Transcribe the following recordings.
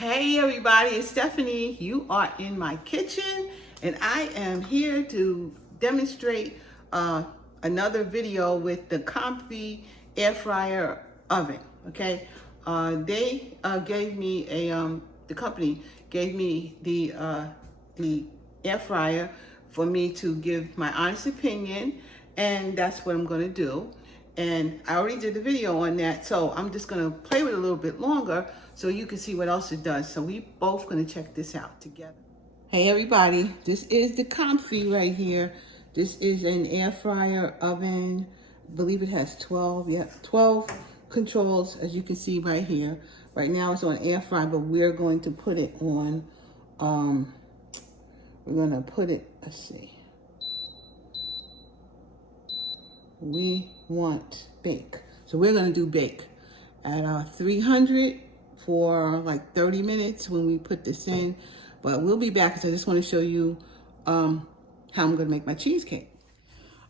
Hey everybody, it's Stephanie. You are in my kitchen and I am here to demonstrate another video with the Comfee air fryer oven. Okay, they gave me the company gave me the air fryer for me to give my honest opinion, and that's what I'm going to do. And I already did the video on that, so I'm just gonna play with it a little bit longer so you can see what else it does. So we both gonna check this out together. Hey everybody, this is the Comfee right here. This is an air fryer oven. I believe it has 12 controls, as you can see right here. Right now it's on air fry, but we're going to put it on, let's see. We want bake. So we're gonna do bake at 300 for like 30 minutes when we put this in. But we'll be back because I just wanna show you how I'm gonna make my cheesecake.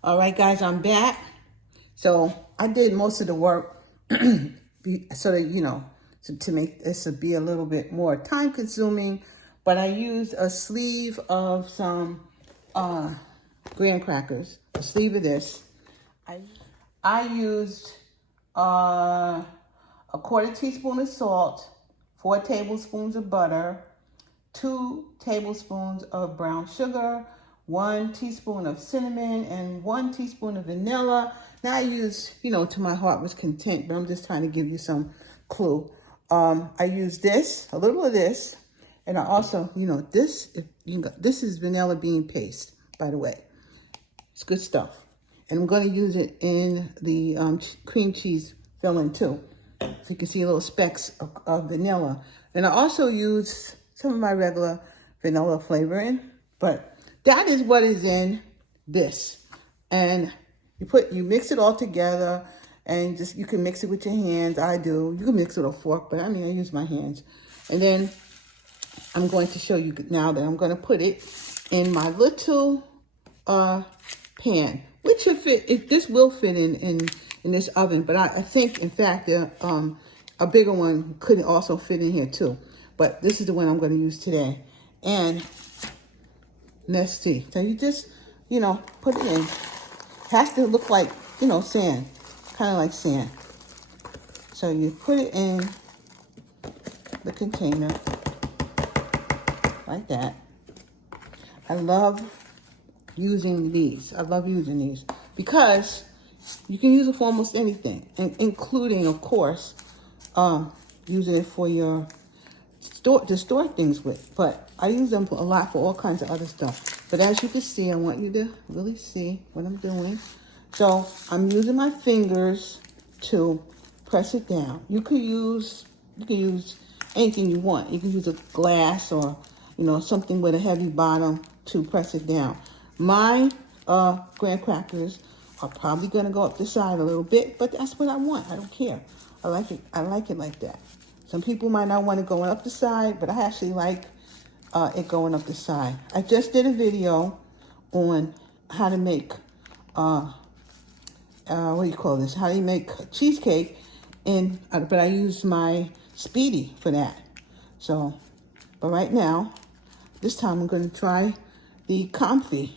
All right, guys, I'm back. So I did most of the work so that, you know, to make this to be a little bit more time consuming, but I used a sleeve of some graham crackers, a sleeve of this. I used a quarter teaspoon of salt, 4 tablespoons of butter, 2 tablespoons of brown sugar, 1 teaspoon of cinnamon, and 1 teaspoon of vanilla. Now I used, you know, to my heart was content, but I'm just trying to give you some clue. I used this, a little of this, and I also, you know, this is vanilla bean paste, by the way. It's good stuff. And I'm going to use it in the cream cheese filling too. So you can see little specks of vanilla. And I also use some of my regular vanilla flavoring. But that is what is in this. And you mix it all together, and just you can mix it with your hands. I do. You can mix it with a fork, but I mean I use my hands. And then I'm going to show you now that I'm going to put it in my little pan. Which will fit, this will fit in this oven, but I think, in fact, a bigger one could also fit in here too. But this is the one I'm going to use today. And let's see. So you just, you know, put it in. It has to look like, you know, sand, kind of like sand. So you put it in the container like that. I love using these. I love using these because you can use it for almost anything, including, of course, using it for your to store things with. But I use them a lot for all kinds of other stuff. But as you can see, I want you to really see what I'm doing. So I'm using my fingers to press it down. You could use anything you want. You can use a glass or, you know, something with a heavy bottom to press it down. My graham crackers are probably going to go up the side a little bit, but that's what I want. I don't care. I like it like that. Some people might not want it going up the side, but I actually like it going up the side. I just did a video on how to make, what do you call this? How do you make cheesecake? But I used my Speedy for that. So, but right now, this time I'm going to try the Comfee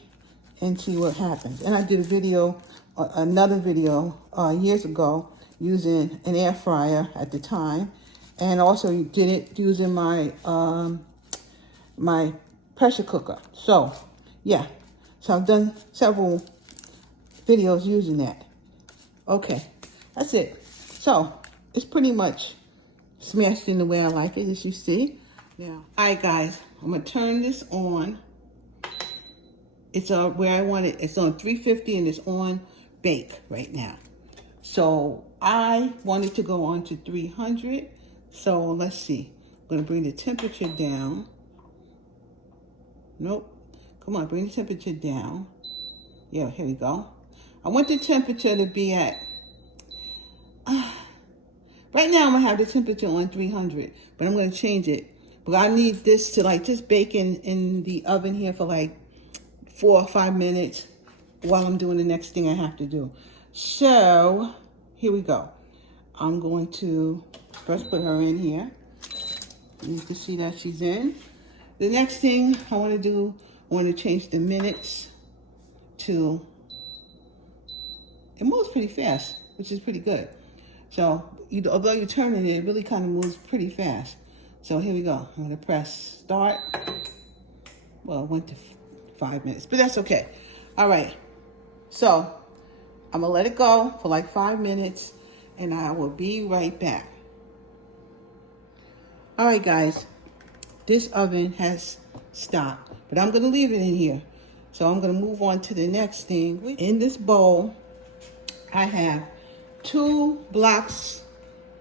and see what happens. And I did a video, another video years ago using an air fryer at the time, and also did it using my my pressure cooker. So yeah, so I've done several videos using that. Okay, that's it. So it's pretty much smashed in the way I like it, as you see. Now, all right, guys, I'm gonna turn this on. It's where I want it. It's on 350 and it's on bake right now. So I wanted to go on to 300. So let's see. I'm going to bring the temperature down. Nope. Come on, bring the temperature down. Yeah, here we go. I want the temperature to be at, right now I'm going to have the temperature on 300, but I'm going to change it. But I need this to like just bake in the oven here for like 4 or 5 minutes while I'm doing the next thing I have to do. So here we go. I'm going to first put her in here. You can see that she's in. The next thing I want to do, I want to change the minutes to, it moves pretty fast, which is pretty good. So although you're turning it, it really kind of moves pretty fast. So here we go. I'm going to press start. Well, it went to 5 minutes, but that's okay. All right. So I'm going to let it go for like 5 minutes, and I will be right back. All right, guys. This oven has stopped, but I'm going to leave it in here. So I'm going to move on to the next thing. In this bowl, I have 2 blocks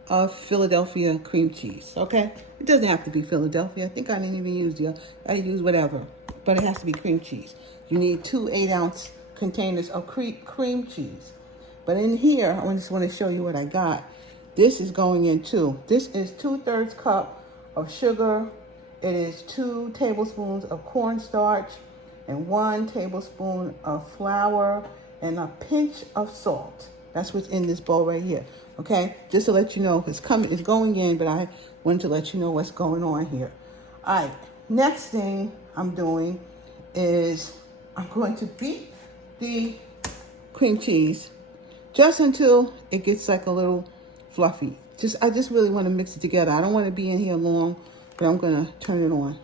of Philadelphia cream cheese, okay? It doesn't have to be Philadelphia. I think I didn't even use I use whatever, but it has to be cream cheese. You need 2 8-ounce containers of cream cheese. But in here, I just want to show you what I got. This is going in too. This is 2/3 cup of sugar. It is 2 tablespoons of cornstarch and 1 tablespoon of flour and a pinch of salt. That's what's in this bowl right here. Okay, just to let you know, it's going in, but I wanted to let you know what's going on here. All right, next thing I'm doing is I'm going to beat the cream cheese just until it gets like a little fluffy. I just really want to mix it together. I don't want to be in here long, but I'm going to turn it on.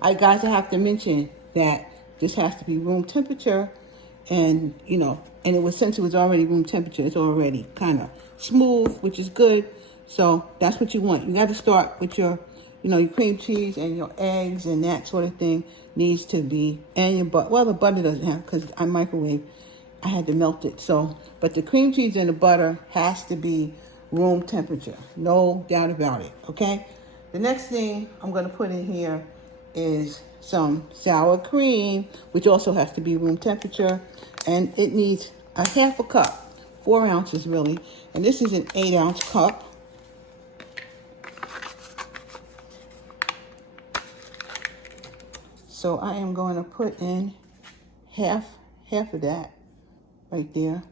All right, guys, I have to mention that this has to be room temperature, and since it was already room temperature, it's already kind of smooth, which is good. So that's what you want. You got to start with your cream cheese and your eggs and that sort of thing needs to be, and your butter. Well, the butter doesn't have, because I microwave. I had to melt it. So, but the cream cheese and the butter has to be room temperature. No doubt about it. Okay. The next thing I'm going to put in here is some sour cream, which also has to be room temperature, and it needs a 1/2 cup, 4 ounces really, and this is an 8-ounce cup. So I am going to put in half of that right there.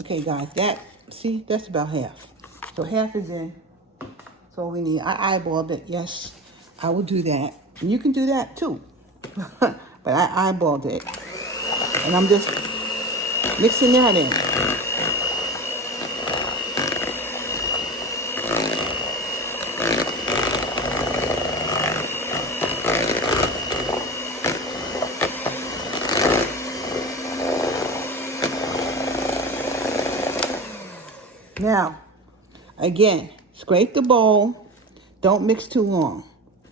Okay, guys, that's about half. So half is in. That's all we need. I eyeballed it. Yes, I will do that. And you can do that too. But I eyeballed it. And I'm just mixing that in. Now, again, scrape the bowl. Don't mix too long.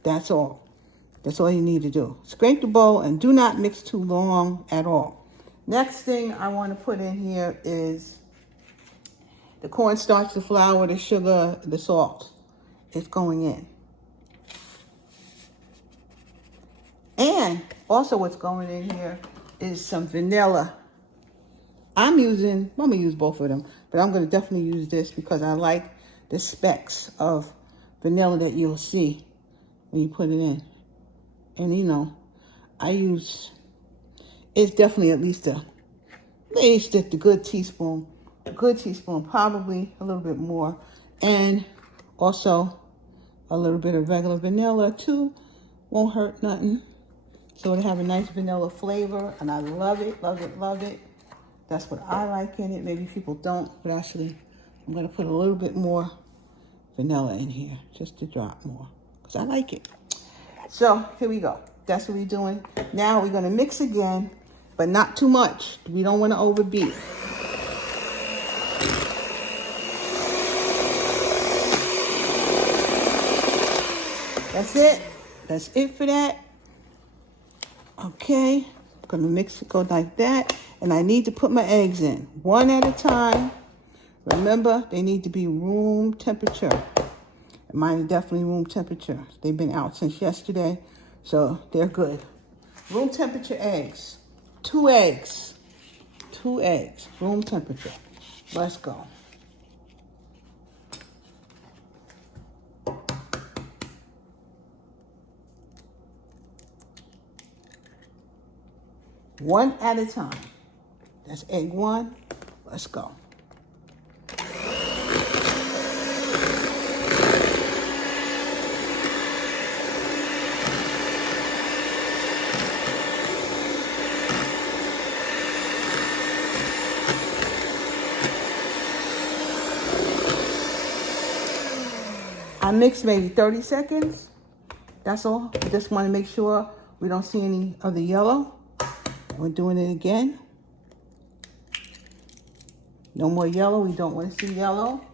That's all. That's all you need to do. Scrape the bowl and do not mix too long at all. Next thing I want to put in here is the cornstarch, the flour, the sugar, the salt. It's going in. And also what's going in here is some vanilla. I'm going to use both of them, but I'm going to definitely use this because I like the specks of vanilla that you'll see when you put it in. And it's definitely at least a good teaspoon, probably a little bit more. And also a little bit of regular vanilla too. Won't hurt nothing. So it'll have a nice vanilla flavor, and I love it, love it, love it. That's what I like in it. Maybe people don't, but actually I'm going to put a little bit more vanilla in here, just a drop more, because I like it. So here we go. That's what we're doing. Now we're going to mix again, but not too much. We don't want to overbeat. That's it. That's it for that. Okay. I'm going to mix it, go like that. And I need to put my eggs in, one at a time. Remember, they need to be room temperature. Mine are definitely room temperature. They've been out since yesterday, so they're good. Room temperature eggs. 2 eggs. 2 eggs. Room temperature. Let's go. One at a time. That's egg one. Let's go. I mixed maybe 30 seconds. That's all. Just want to make sure we don't see any of the yellow. We're doing it again. No more yellow. We don't want to see yellow.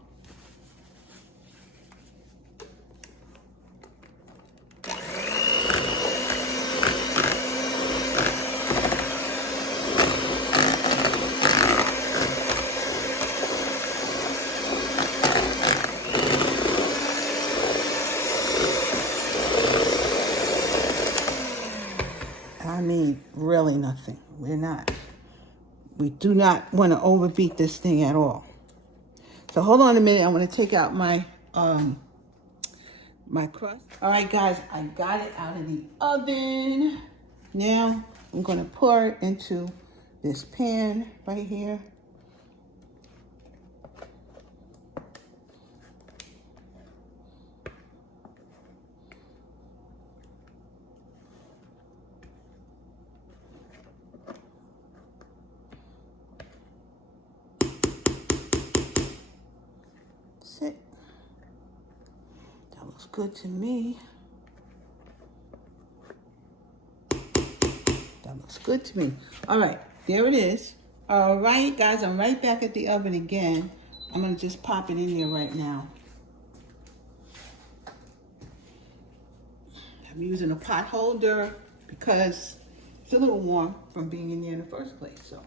I mean, really nothing. We do not want to overbeat this thing at all. So hold on a minute. I want to take out my my crust. All right, guys, I got it out of the oven. Now I'm going to pour it into this pan right here. That looks good to me. That looks good to me. All right, there it is. All right, guys, I'm right back at the oven again. I'm gonna just pop it in there right now. I'm using a pot holder because it's a little warm from being in there in the first place. So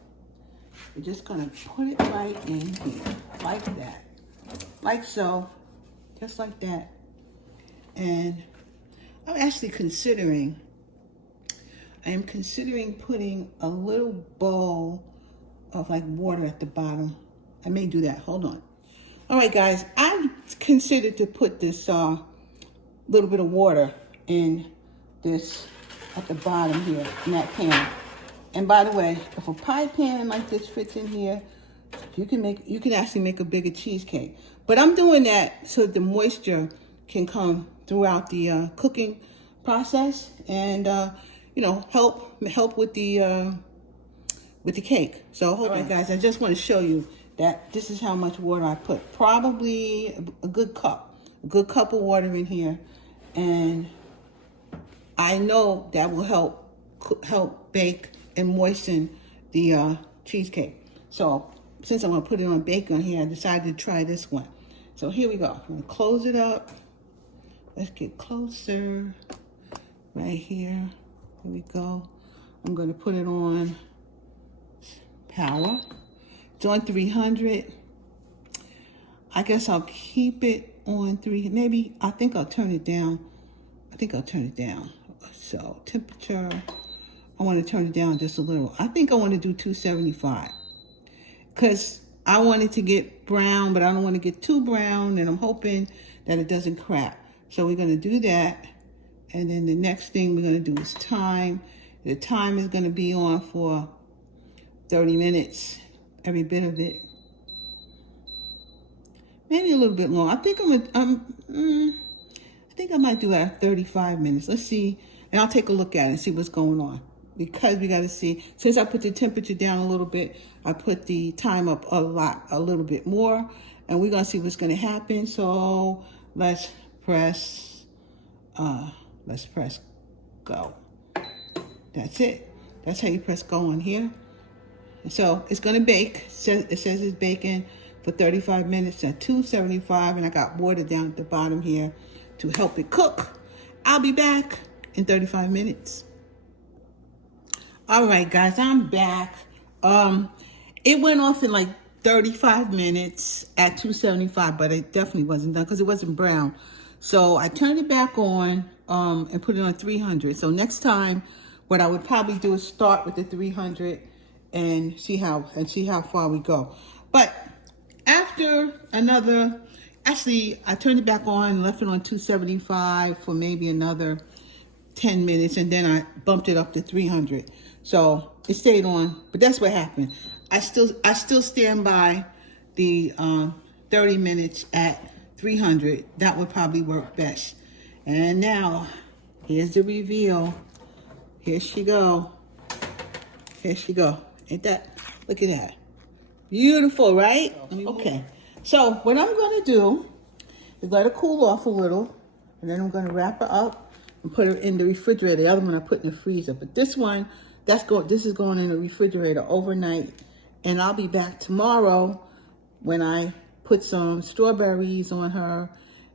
we're just gonna put it right in here, like that. Like so, just like that. And I am considering putting a little bowl of like water at the bottom. I may do that, hold on. All right, guys, I considered to put this little bit of water in this at the bottom here in that pan. And by the way, if a pie pan like this fits in here, you can actually make a bigger cheesecake. But I'm doing that so the moisture can come throughout the cooking process and help with the cake. So hold on, guys. I just want to show you that this is how much water I put. Probably a good cup of water in here, and I know that will help bake and moisten the cheesecake. So since I'm gonna put it on bake on here, I decided to try this one. So here we go. I'm gonna close it up. Let's get closer. Right here. Here we go. I'm gonna put it on power. It's on 300. I guess I'll keep it on 3. Maybe I think I'll turn it down. So temperature, I want to turn it down just a little. I think I want to do 275. Because I want it to get brown, but I don't want to get too brown, and I'm hoping that it doesn't crack. So we're going to do that, and then the next thing we're going to do is time. The time is going to be on for 30 minutes, every bit of it. Maybe a little bit long. I think I think I might do it at 35 minutes. Let's see, and I'll take a look at it and see what's going on. Because we got to see, since I put the temperature down a little bit, I put the time up a little bit more, and we're going to see what's going to happen. So let's press go. That's it. That's how you press go on here. So it's going to bake. It says it's baking for 35 minutes at 275, and I got water down at the bottom here to help it cook. I'll be back in 35 minutes. All right, guys, I'm back. It went off in like 35 minutes at 275, but it definitely wasn't done because it wasn't brown. So I turned it back on and put it on 300. So next time, what I would probably do is start with the 300 and see how far we go. But after another, actually, I turned it back on, left it on 275 for maybe another 10 minutes, and then I bumped it up to 300. So it stayed on, but that's what happened. I still stand by the 30 minutes at 300. That would probably work best. And now, here's the reveal. Here she go. Here she go. Ain't that, look at that. Beautiful, right? Okay. So what I'm gonna do is let her cool off a little, and then I'm gonna wrap her up and put her in the refrigerator. The other one I put in the freezer, but this one, this is going in the refrigerator overnight, and I'll be back tomorrow when I put some strawberries on her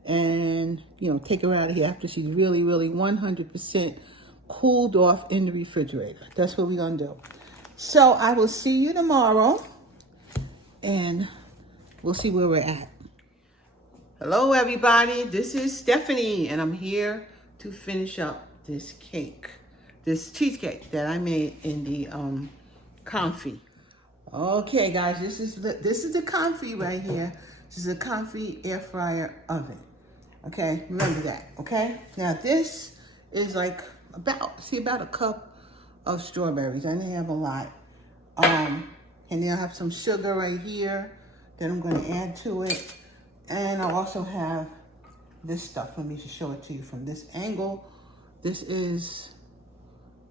and, you know, take her out of here after she's really, really 100% cooled off in the refrigerator. That's what we're gonna do. So I will see you tomorrow, and we'll see where we're at. Hello, everybody. This is Stephanie, and I'm here to finish up this cake, this cheesecake that I made in the Comfee. Okay, guys, this is the Comfee right here. This is a Comfee air fryer oven. Okay, remember that. Okay. Now this is like about a cup of strawberries. I didn't have a lot. And then I have some sugar right here that I'm going to add to it. And I also have this stuff. Let me just show it to you from this angle. This is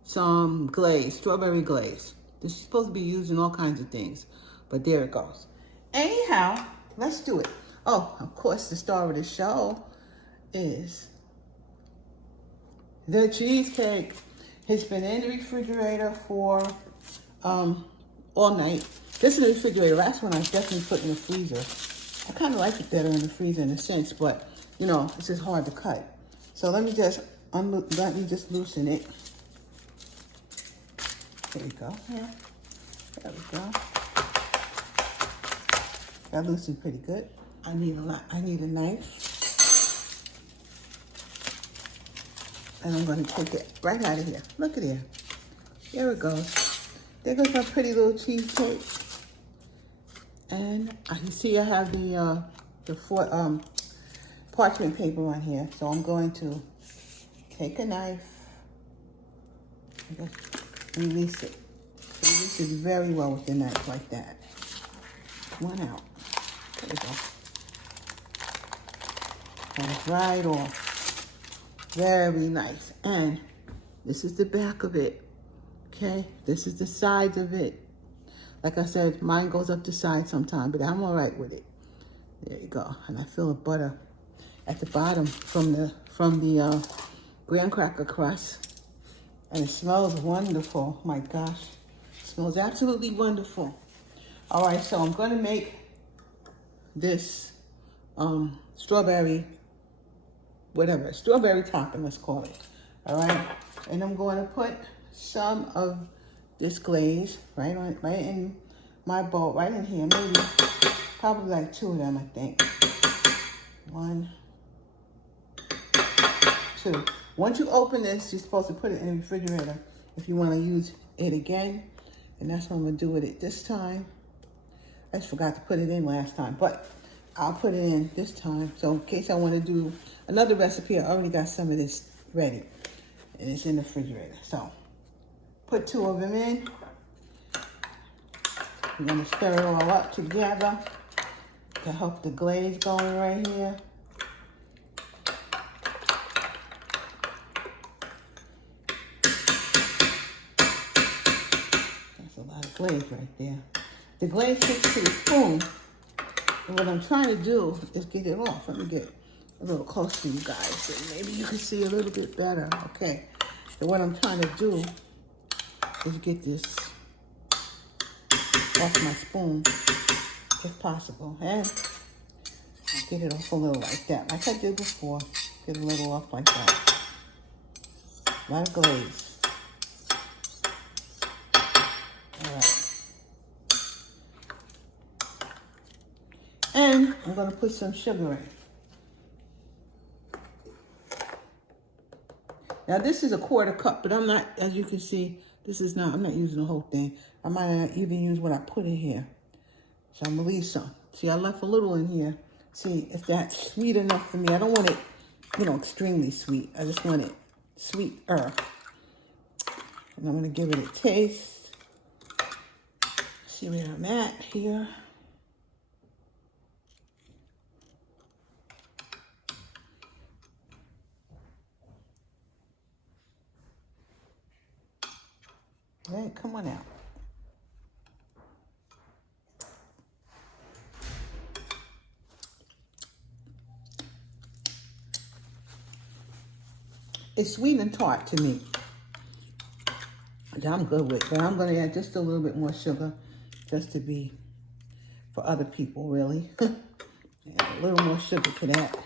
some glaze, strawberry glaze. This is supposed to be used in all kinds of things, but there it goes. Anyhow, let's do it. Oh, of course, the star of the show is the cheesecake. It's been in the refrigerator for all night. This is the refrigerator. Last one I definitely put in the freezer. I kind of like it better in the freezer in a sense, but you know, it's just hard to cut. So let me just loosen it. There we go. Yeah. There we go. That loosened pretty good. I need a knife. And I'm going to take it right out of here. Look at here. There it goes. There goes my pretty little cheesecake. And I can see I have the parchment paper on here. So I'm going to take a knife and just release it. Release it very well with the knife like that. One out. There we go. Comes right off. Very nice. And this is the back of it. Okay, this is the sides of it. Like I said, mine goes up the side sometimes, but I'm all right with it. There you go. And I feel the butter at the bottom from the graham cracker crust. And it smells wonderful. My gosh, it smells absolutely wonderful. All right, so I'm going to make this strawberry topping, let's call it. All right, and I'm going to put some of this glaze right in my bowl, right in here. Maybe, probably like 2 of them, I think. 1, 2. Once you open this, you're supposed to put it in the refrigerator if you want to use it again. And that's what I'm going to do with it this time. I just forgot to put it in last time, but I'll put it in this time. So in case I want to do another recipe, I already got some of this ready. And it's in the refrigerator. So put 2 of them in. I'm going to stir it all up together to help the glaze going right here. That's a lot of glaze right there. The glaze sticks to the spoon. And what I'm trying to do is get it off. Let me get a little close to you guys so maybe you can see a little bit better. Okay. So what I'm trying to do is get this off my spoon, if possible. And I'll get it off a little like that. Like I did before. Get a little off like that. A lot of glaze. All right. And I'm going to put some sugar in. Now this is a 1/4 cup, but I'm not, as you can see, I'm not using the whole thing. I might not even use what I put in here. So I'm gonna leave some. See, I left a little in here. See if that's sweet enough for me. I don't want it, you know, extremely sweet. I just want it sweeter. And I'm gonna give it a taste. See where I'm at here. Hey, come on out. It's sweet and tart to me. Which I'm good with, but I'm going to add just a little bit more sugar just to be for other people, really. Add a little more sugar to that.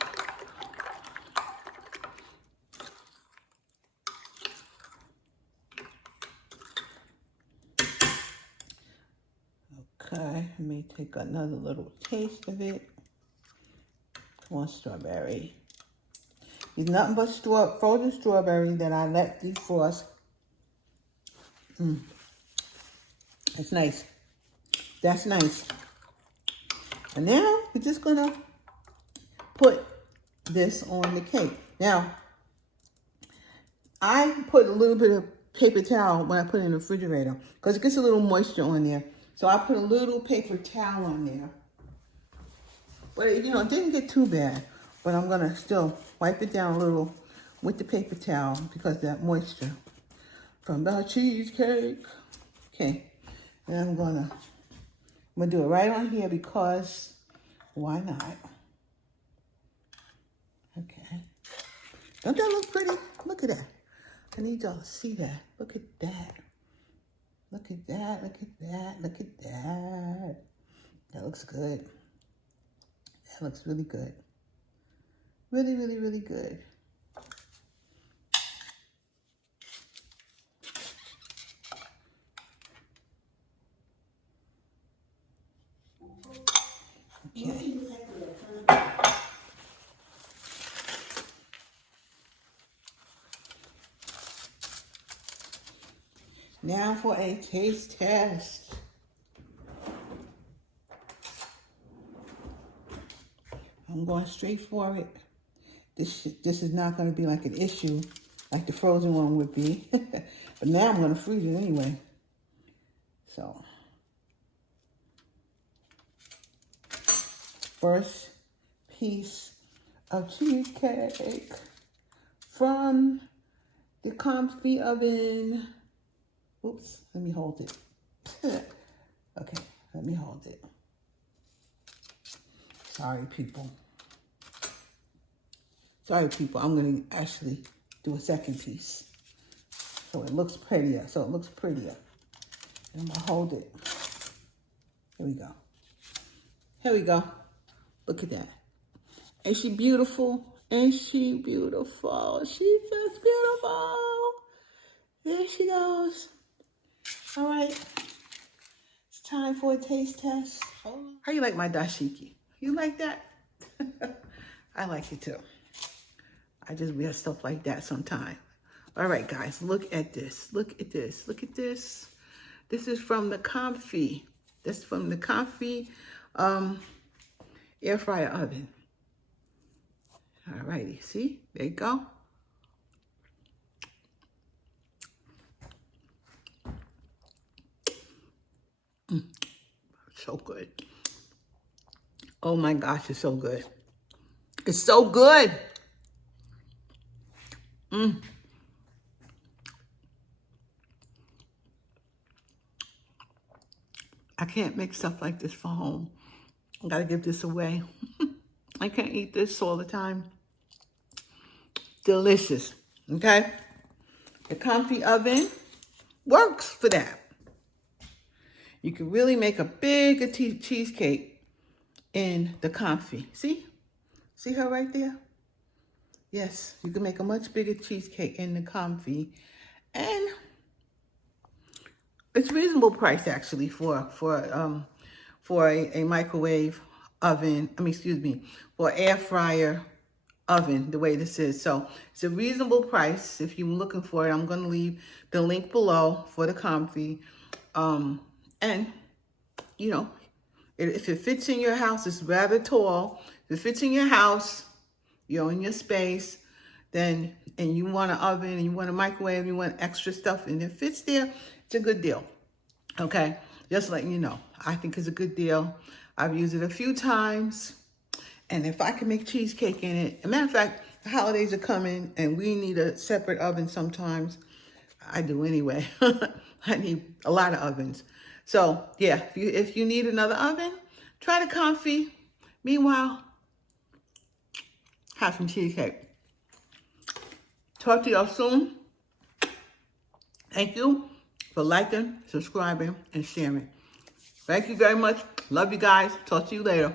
Okay, let me take another little taste of it. Come on, strawberry. It's nothing but frozen strawberry that I let defrost. That's nice. That's nice. And now we're just gonna put this on the cake. Now, I put a little bit of paper towel when I put it in the refrigerator because it gets a little moisture on there. So I put a little paper towel on there. But, you know, it didn't get too bad. But I'm gonna still wipe it down a little with the paper towel because of that moisture from the cheesecake. Okay, and I'm gonna do it right on here because why not? Okay. Don't that look pretty? Look at that. I need y'all to see that. Look at that. Look at that. Look at that. Look at that. That looks good. That looks really good. Really, really, really good. Okay. Now for a taste test. I'm going straight for it. This is not going to be like an issue like the frozen one would be. But now I'm going to freeze it anyway. So, first piece of cheesecake from the Comfee oven. Oops, let me hold it. Okay, let me hold it. Sorry, people. Sorry, people. I'm going to actually do a second piece. So it looks prettier. And I'm going to hold it. Here we go. Here we go. Look at that. Ain't she beautiful? Ain't she beautiful? She's just beautiful. There she goes. All right. It's time for a taste test. How you like my dashiki? You like that? I like it too. I just wear stuff like that sometimes. All right, guys, look at this. Look at this. Look at this. This is from the Comfee. That's from the Comfee air fryer oven. All righty, see? There you go. So good. Oh my gosh, it's so good. It's so good. I can't make stuff like this for home. I gotta give this away. I can't eat this all the time. Delicious, okay? The Comfee oven works for that. You can really make a big cheesecake in the Comfee. See? See her right there? Yes, you can make a much bigger cheesecake in the Comfee. And it's reasonable price actually for a microwave oven. For air fryer oven, the way this is. So it's a reasonable price if you're looking for it. I'm going to leave the link below for the Comfee. And, you know, If it fits in your house, it's rather tall. If it fits in your house, in your space, then, and you want an oven, and you want a microwave, you want extra stuff, and it fits there, it's a good deal. Okay, just letting you know. I think it's a good deal. I've used it a few times, and if I can make cheesecake in it, as a matter of fact, the holidays are coming, and we need a separate oven sometimes. I do anyway. I need a lot of ovens. So yeah, if you need another oven, try the Comfee. Meanwhile, have some cheesecake. Talk to y'all soon. Thank you for liking, subscribing, and sharing. Thank you very much. Love you guys. Talk to you later.